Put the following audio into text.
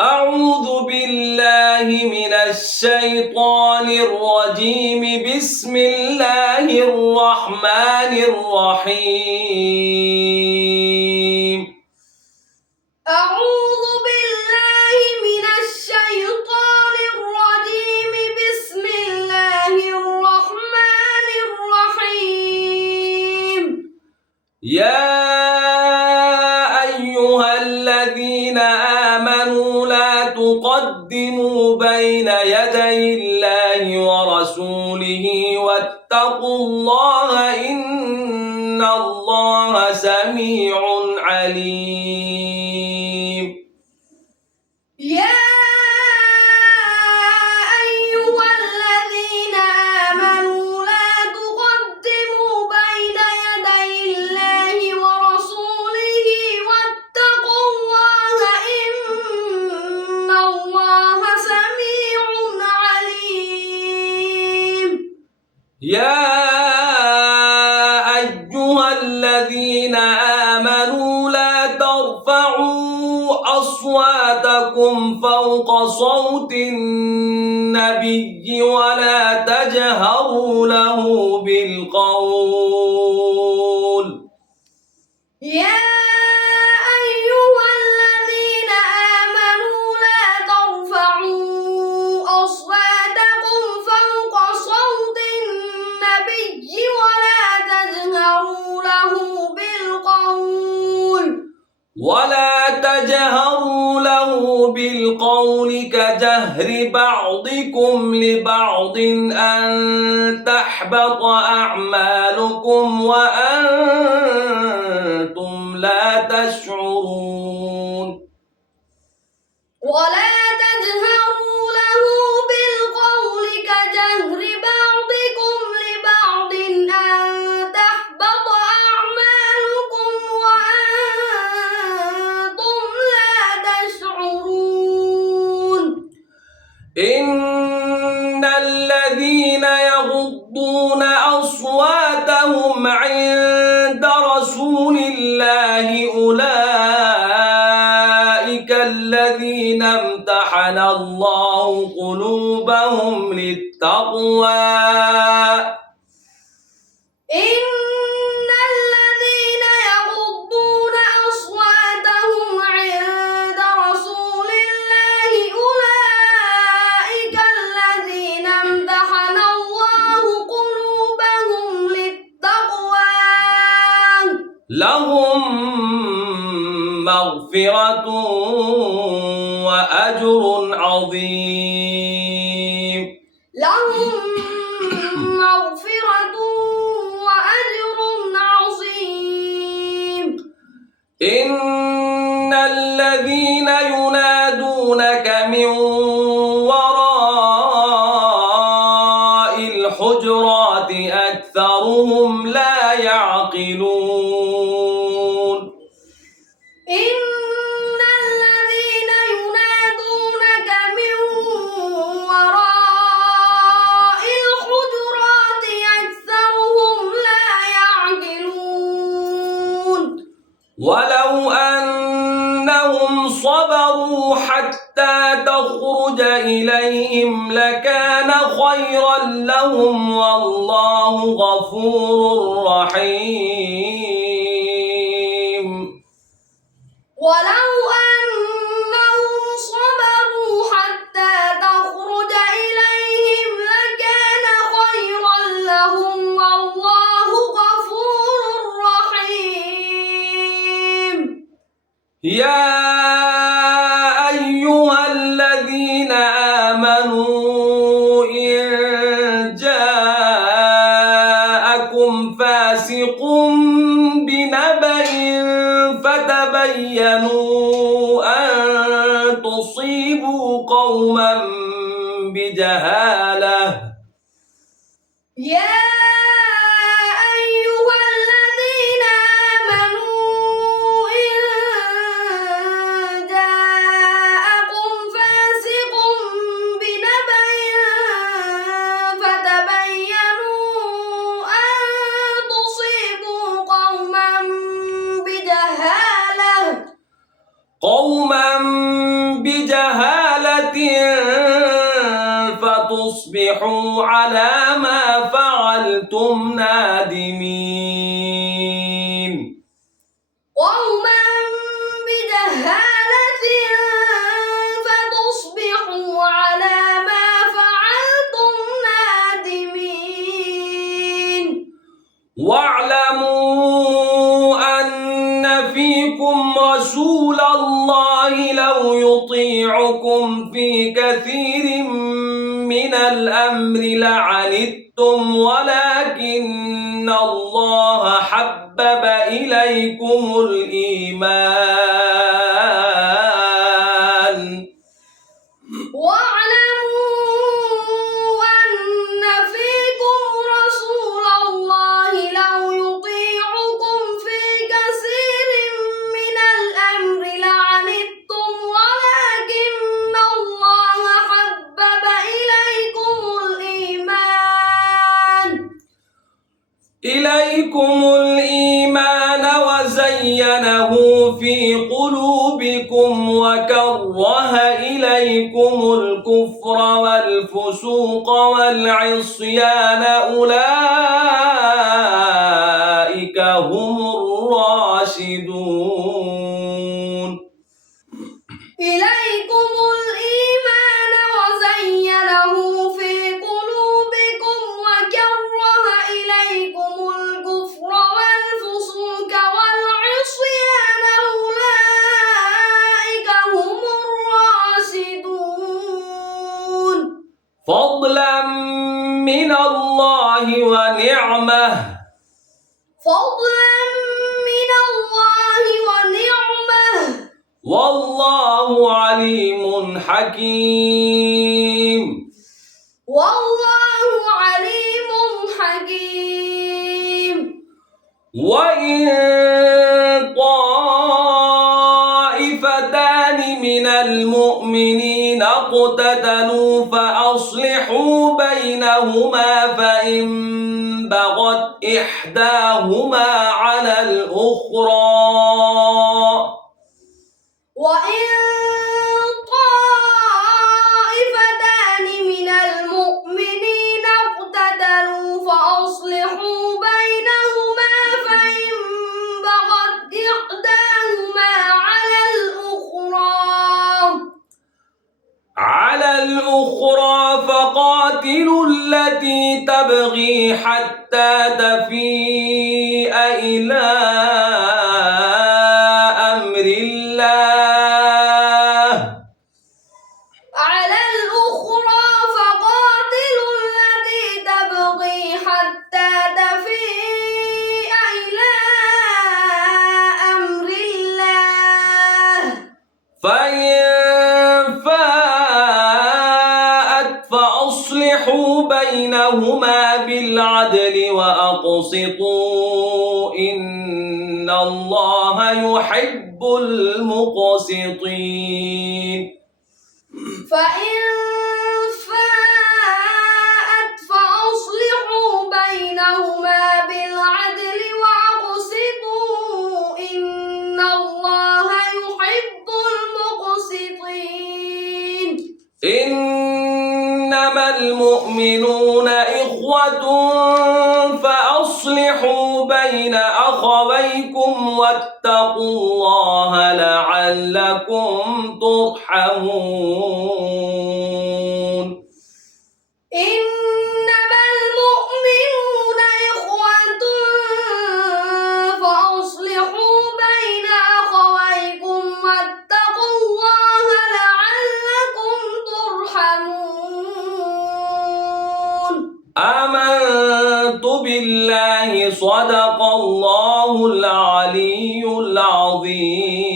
أعوذ بالله من الشيطان الرجيم. بسم الله الرحمن الرحيم. أعوذ بالله من الشيطان الرجيم. بسم الله الرحمن الرحيم. يا أيها الذين آمنوا لا تقدموا بين يدي الله ورسوله واتقوا الله إن الله سميع عليم. يا أيها الذين آمنوا لا تقدموا بين يدي الله ورسوله واتقوا الله إن الله سميع عليم. يا أيها الذين آمنوا لا ترفعوا أصواتكم فوق صوت النبي ولا تجهروا له بالقول. يا أيها الذين آمنوا لا ترفعوا أصواتكم فوق صوت النبي ولا تجهروا له بالقول كجهر بعضكم لبعض أن تحبط أعمالكم وأنتم لا تشعرون. ولا تجهروا له بالقول كجهر بعضكم لبعض أن تحبط أعمالكم وأنتم لا تشعرون. إن الذين يغضون أصواتهم عند رسول الله أولئك الذين امتحن الله قلوبهم للتقوى. إن الذين يغضون أصواتهم عند رسول الله أولئك الذين امتحن الله قلوبهم للتقوى لهم مغفرة وأجر عظيم. لهم مغفرة وأجر عظيم. إن الذين ينادونك من وراء الحجرات أكثرهم لا يعقلون. إن الذين ينادونك من وراء الحجرات أكثرهم لا يعقلون. ولو أنهم صبروا حتى تخرج إليهم لكان خيرا لهم والله غفور رحيم. ولو أنهم صبروا حتى تخرج إليهم لكان خيرا لهم والله غفور رحيم. يا أيها الذين آمنوا إن جاءكم فاسق بنبأ فتبينوا أن تصيبوا قوما بجهالة. يا أيها الذين آمنوا إن جاءكم فاسق بنبأ فتبينوا أن تصيبوا قوما بجهالة بجهالة فتصبحوا على ما فعلتم نادمين. قوما بجهالة فتصبحوا على ما فعلتم نادمين. واعلموا أن فيكم رسول الله لو يطيعكم في كثير من الأمر لعنتم ولكن الله حبب إليكم الإيمان واعلموا أن فيكم رسول الله لو يطيعكم في كثير من الأمر لعنتم ولكن الله حبب إليكم الإيمان وزينه في قلوبكم وكره إليكم الكفر والفسوق والعصيان أولئك هم الراشدون. إليكم الإيمان وزينه في قلوبكم وكره إليكم الكفر والفسوق والعصيان أولئك هم الراشدون. فضلا من الله ونعمة والله عليم حكيم. وإن طائفتان من المؤمنين اقتتلوا فأصلحوا بينهما فإن بغت إحداهما على الأخرى فقاتلوا التي تبغي حتى تفيء إلى أمر الله فإن فأصلحوا بينهما بالعدل وأقسطوا إن الله يحب المقسطين. فإن فاءت فأصلحوا بينهما بالعدل وأقسطوا إن الله يحب المقسطين. إنما المؤمنون إخوة فأصلحوا بين أخويكم واتقوا الله لعلكم ترحمون. إنما المؤمنون إخوة فأصلحوا بين أخويكم واتقوا الله لعلكم ترحمون. آمنت بالله صدق الله العلي العظيم.